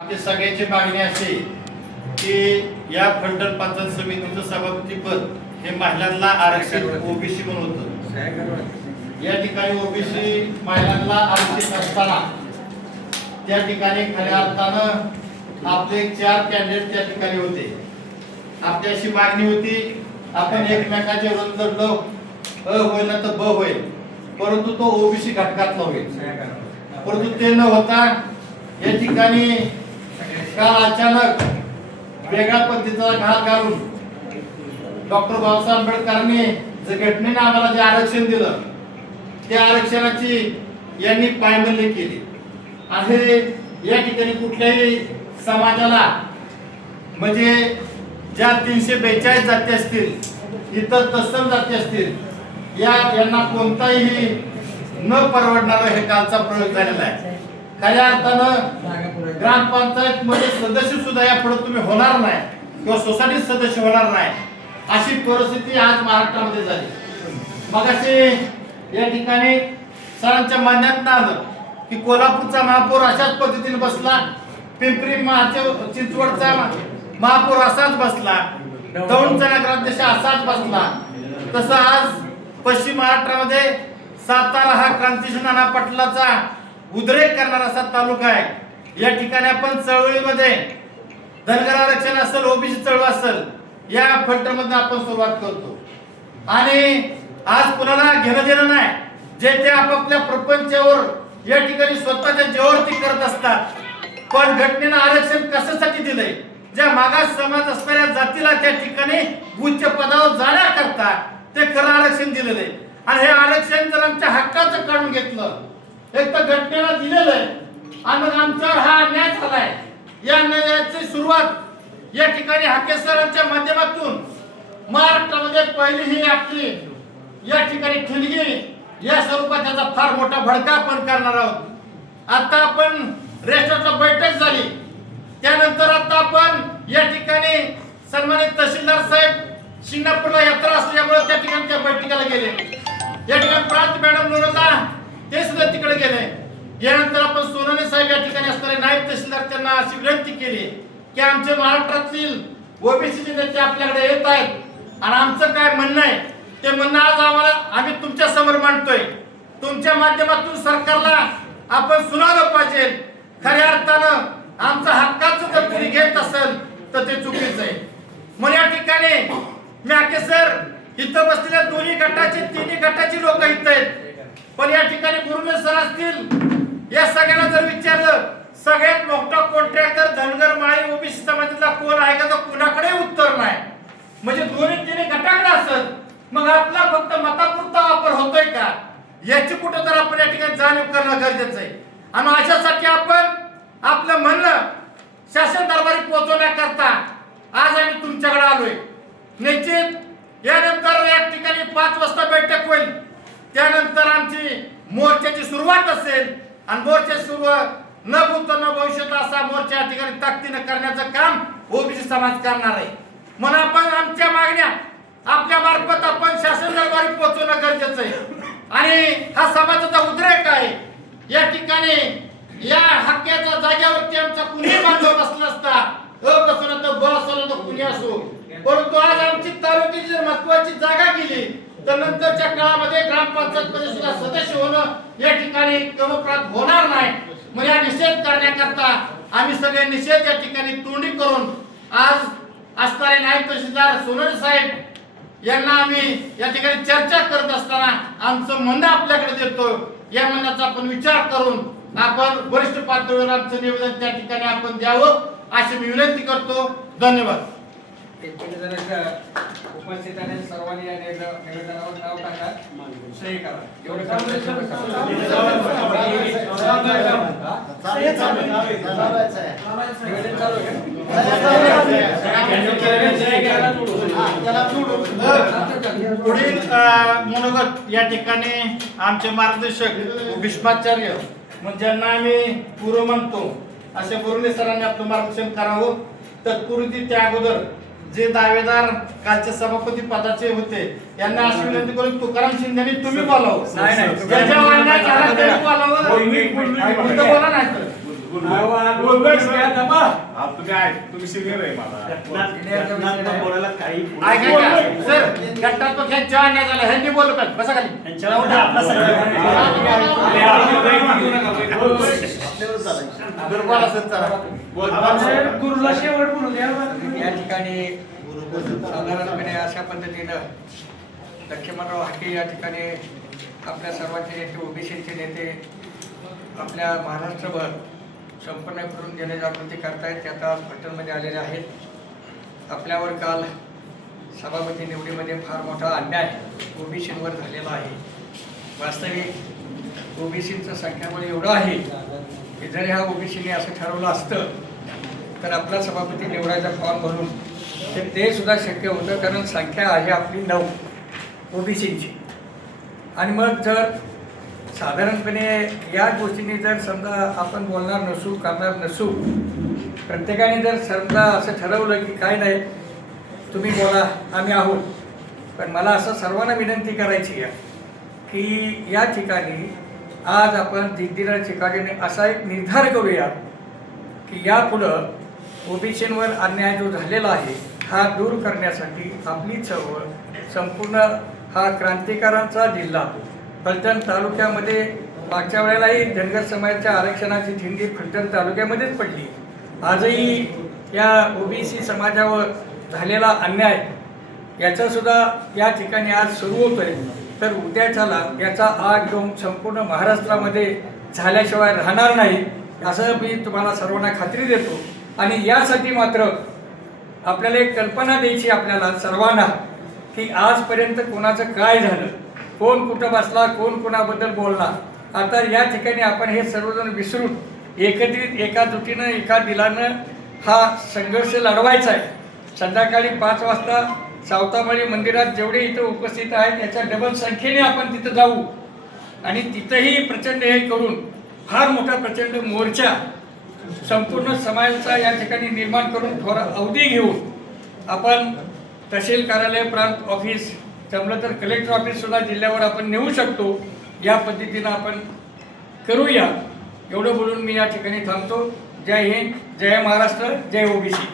आमची सगळ्याची मागणी अशी की या फलटण पंचायत समितीचं सभापती पद हे महिलांना आरक्षित ओबीसी म्हणून होतं। या ठिकाणी ओबीसी महिलांना आरक्षित असताना त्या ठिकाणी खऱ्या अर्थानं आपले 4 कॅन्डिडेट त्या ठिकाणी होते। आपली अशी मागणी होती आपण एकमेकांच्या विरोधात लढलो, अ होईल ना तर ब होईल, परंतु तो ओबीसी घटकातला होईल। परंतु ते न होता या ठिकाणी काल अचानक वेगळ्या पद्धतीचा घात घालून डॉक्टर बाबासाहेब आंबेडकरांनी जे घटनेने आम्हाला जे आरक्षण दिलं त्या आरक्षणाची यांनी पायमल्ली केली आहे। या ठिकाणी कुठल्याही समाजाला म्हणजे ज्या 342 जाती असतील, इतर तत्सम जाती असतील, यांना कोणताही न परवडणारा हे कालचा प्रयोग झालेला आहे। खऱ्या अर्थानं ग्रामपंचायत मध्ये सदस्य सुद्धा या पुढे तुम्ही होणार नाही किंवा सोसायटी सदस्य होणार नाही अशी परिस्थिती आज महाराष्ट्रामध्ये झाली। मगाशी या ठिकाणी सरांच्या म्हणण्यात आलं की कोल्हापूरचा महापौर अशाच पद्धतीने बसला, पिंपरी चिंचवडचा महापौर असाच बसला, दौंडचा नगराध्यक्ष असाच बसला। तसं आज पश्चिम महाराष्ट्रामध्ये सातारा हा क्रांतिसिंह नाना पाटलाचा उद्रेक करणारा असा तालुका आहे। या ठिकाणी आपण चळवळीमध्ये धनगर आरक्षण असेल, ओबीसी चळवळ असेल, या फलटणमध्ये आपण सुरुवात करतो आणि आज कुणाला घेणं देणं नाही। जे ते आपापल्या प्रपंचावर या ठिकाणी स्वतःच्या जीवावरती करत असतात, पण घटनेनं आरक्षण कशासाठी दिलंय? ज्या मागास समाज असणाऱ्या जातीला त्या ठिकाणी उच्च पदावर जाण्याकरता ते खरं आरक्षण दिलेलं आहे। आणि हे आरक्षण जर आमच्या हक्काचं काढून घेतलं, एक तर घटनेला दिलेलं आहे आणि मग आमच्यावर हा अन्याय झालाय, या अन्यायाची सुरुवात या ठिकाणी हाके सरांच्या माध्यमातून महाराष्ट्रामध्ये पहिली ही आपली या ठिकाणी ठिणगी या स्वरूपात त्याचा फार मोठा भडका आपण करणार आहोत। आता आपण रेस्टॉरंटला बैठक झाली, त्यानंतर आता आपण या ठिकाणी सन्मानित तहसीलदार साहेब शिंगणापूरला यात्रा असल्यामुळे त्या ठिकाणी त्या बैठकीला गेले। या ठिकाणी प्रांत मॅडम नोंदला ते सुद्धा तिकडे गेले। यानंतर आपण सोनवणे साहेब या ठिकाणी असणारे नायब तहसीलदार त्यांना अशी विनंती केली की आमचे महाराष्ट्रातील ओबीसी नेते आपल्याकडे येत आहेत आणि आमचं काय म्हणणं आहे ते म्हणणं आज आम्ही तुमच्या समोर मांडतोय। तुमच्या माध्यमातून सरकारला आपण सुनावलं पाहिजे। खऱ्या अर्थानं आमचा हक्काचं जर कोणी घेत असेल तर ते चुकीचं आहे। मग या ठिकाणी मी आके सर इथं बसलेल्या दोन्ही गटाचे तिन्ही गटाची लोक इथं आहेत, पण या ठिकाणी गुरुने सर असतील, या सगळ्यांना जर विचारलं सगळ्यात मोठा कॉन्ट्रॅक्टर धनगर माळी ओबीसी समाजातला कोण आहे का, तर कुणाकडे उत्तर नाही। म्हणजे दोन्ही तिन्ही गटाकडे असत, मग आपला फक्त मतापुरता वापर होतोय का याची कुठं तर आपण या ठिकाणी जाणीव करणं गरजेचं आहे। आणि अशासाठी आपण आपलं म्हणणं शासन दरबारी पोहोचवण्याकरता आज आम्ही तुमच्याकडे आलोय। निश्चित यानंतर या ठिकाणी 5 वाजता बैठक होईल, त्यानंतर आमची मोर्चाची सुरुवात असेल आणि मोर्चाची सुरुवात न भूतो न भविष्यत असा मोर्चा या ठिकाणी ताकदीने करण्याचं काम ओबीसी समाज करणार आहे। म्हणून आपण आमच्या मागण्या आपल्या मार्फत आपण शासन दरबारी पोहोचवणं गरजेचं आहे आणि हा समाजाचा उद्रेक आहे। या ठिकाणी या हक्काच्या जागेवरती आमचा कुणी बांधव बसला असता, अ बसला तर ब असला तर कुणी असो, परंतु आज आमची तालुक्याची जर महत्वाची जागा गेली तर नंतरच्या काळामध्ये ग्रामपंचायत मध्ये सुद्धा सदस्य होणं या ठिकाणी क्रमप्राप्त होणार नाही। मग या निषेध करण्याकरता आम्ही सगळे निषेध या ठिकाणी तोंडी करून आज असणारे नायब तहसीलदार सोनवणे साहेब यांना आम्ही या ठिकाणी चर्चा करत असताना आमचं म्हणणं आपल्याकडे देतो। या म्हणण्याचा आपण विचार करून आपण वरिष्ठ पातळीवर आमचं निवेदन त्या ठिकाणी आपण द्यावं अशी मी विनंती करतो। धन्यवाद। उपस्थितांनी सर्वांनी या निवेदनावर नाव टाका, सही करा। पुढील मनोगत या ठिकाणी आमचे मार्गदर्शक भीष्माचार्य म्हणजे ज्यांना आम्ही पूर्व म्हणतो असे बोरुले सरांनी आपलं मार्गदर्शन करावं। तत्पूर्वी त्या अगोदर जे दावेदार कालच्या सभापती पदाचे होते यांना अशी विनंती करून तुकाराम शिंदेनी तुम्ही बोलावं, ज्याच्या वाहनात झाला त्यांनी बोलावं, बोला नाही तर तुम्ही सिनियर आहे मला. बोलायला काही ऐका का? सर गटात पक्षांच्या अन्याय झाला ह्यांनी बोलू का बसा खाली त्यांच्याला वाटतं आपला बोला सर चला गुरुला शेवट बोलू द्या. या ठिकाणी साधारणपणे अशा पद्धतीनं लक्ष्मणराव हाके या ठिकाणी आपल्या सर्वांचे नेते ओबीसीचे नेते आपल्या महाराष्ट्रभर संपूर्ण करून जनजागृती करतायत. ते आता पट्टणमध्ये आलेले आहेत. आपल्यावर काल सभापती निवडीमध्ये फार मोठा अन्याय ओबीसींवर झालेला आहे. वास्तविक ओबीसींचं संख्याबळ एवढं आहे की जर ह्या ओबीसीने असं ठरवलं असतं तर आपला सभापती निवडायचा फॉर्म भरून तर ते सुद्धा शक्य होतं. कारण संख्या आहे आपली 9 ओबीसींची. आणि मग जर साधारणपणे या गोष्टींनी जर समजा आपण बोलणार नसू करणार नसू प्रत्येकाने जर समजा असं ठरवलं की काय नाही तुम्ही बोला आम्ही आहोत. पण मला असं सर्वांना विनंती करायची आहे की या ठिकाणी आज आपण दिग्दिरा चिकाटीने असा एक निर्धार करूया की यापुढं ओबीसींवर अन्याय जो झालेला आहे हा दूर करण्यासाठी आपली चळवळ संपूर्ण हा क्रांतिकारांचा जिल्हा फलटण तालुक्यामध्ये मागच्या वेळेलाही धनगर समाजाच्या आरक्षणाची झिंडी फलटण तालुक्यामध्येच पडली. आजही या ओबीसी समाजावर झालेला अन्याय याचासुद्धा या ठिकाणी आज सुरू होतोय. तर उद्याच्याला याचा आग घेऊन संपूर्ण महाराष्ट्रामध्ये झाल्याशिवाय राहणार नाही असं मी तुम्हाला सर्वांना खात्री देतो. आणि यासाठी मात्र आपल्याला एक कल्पना द्यायची आपल्याला सर्वांना की आजपर्यंत कोणाचं काय झालं, कोण कुठं बसला, कोण कोणाबद्दल बोलला. आता या ठिकाणी आपण हे सर्वजण विसरून एकत्रित एका जुटीनं एका दिलानं हा संघर्ष लढवायचा आहे. संध्याकाळी 5 वाजता सावतामाळी मंदिरात जेवढे इथं उपस्थित आहेत त्याच्या डबल संख्येने आपण तिथं जाऊ आणि तिथंही प्रचंड हे करून फार मोठा प्रचंड मोर्चा संपूर्ण समाजाचा या ठिकाणी निर्माण करून थोडा अवधी घेऊन आपण तहसील कार्यालय, प्रांत ऑफिस, जमलं तर कलेक्टर ऑफिस सुद्धा जिल्ह्यावर आपण नेऊ शकतो. या पद्धतीनं आपण करूया. एवढं बोलून मी या ठिकाणी थांबतो. जय हिंद, जय महाराष्ट्र, जय ओबीसी.